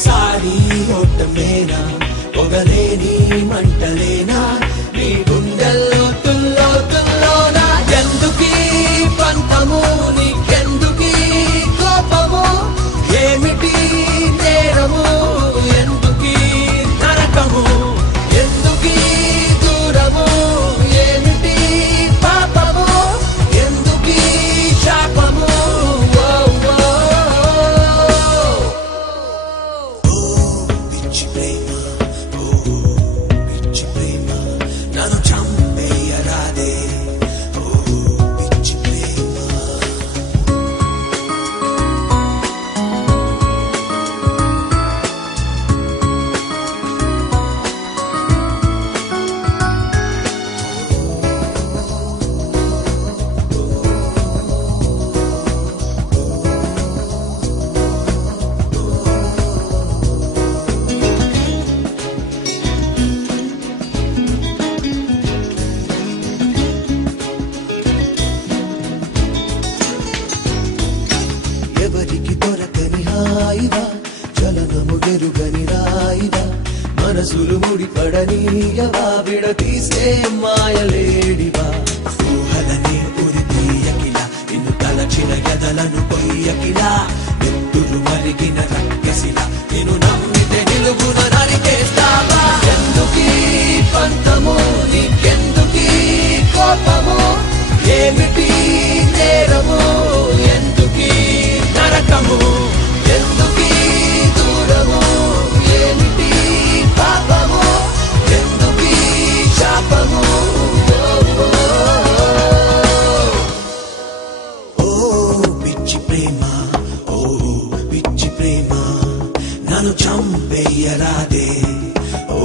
ప్రతిసారి ఓటమేనా పొగలేని మంటలేనా నీ గుండెల్లో తుల్లోనా ఎందుకీ పంతము నీకెందుకీ కోపము ఏమిటి నేరము ఎందుకీ నరకము ఎందుకీ దూరము ఏమిటి పాపము ఎందుకీ శాపము పిచ్చి ప్రేమ పిచ్చి ప్రేమ నన్ను చంపేయరాదే పిచ్చి ప్రేమ ఎవరికి దొరకని హాయిగా చలనము గెరుగని రాయిగా మనసులు ముడిపడనీయవా విడతీసే మాయలేడివా ఊహలనే ఉరి తీయకిలా నిన్ను తలచిన ఎదలను కొయ్యకిలా ఎత్తులు మరిగిన రక్కసిలా నిన్ను నమ్మితే నిలువున నరికేస్తావా ఎందుకీ పంతము నీకెందుకీ కోపము ఏమిటి నేరము ఎందుకీ నరకము ఎందుకీ దూరము ఏమిటి పాపము ఎందుకీ శాపము ఓ పిచ్చి ప్రేమ ఓ పిచ్చి ప్రేమ నన్ను చంపేయరాదే ఓ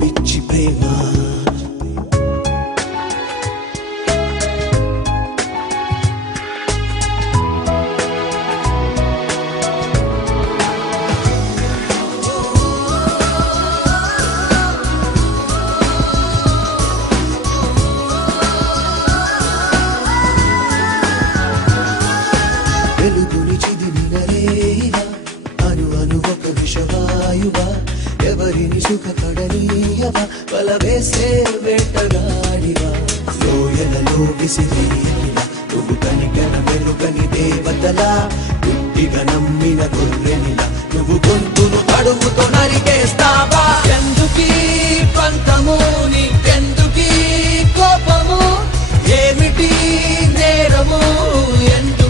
పిచ్చి ప్రేమ వెలుగుని చిదిమిన రేయిగా అను అను ఒక విషవాయువా ఎవరిని సుఖపడనీయవా వల వేసే వేటగాడివా లోయలలో విసిరేయకిలా నువ్వు కనికన వెలుగని దేవతలా గుడ్డిగా నమ్మిన గొర్రెనిలా నువ్వు గొంతును అడుగుతో నరికేస్తావా ఎందుకీ పంతము నీకెందుకీ కోపము ఏమిటి నేరము ఎందుకు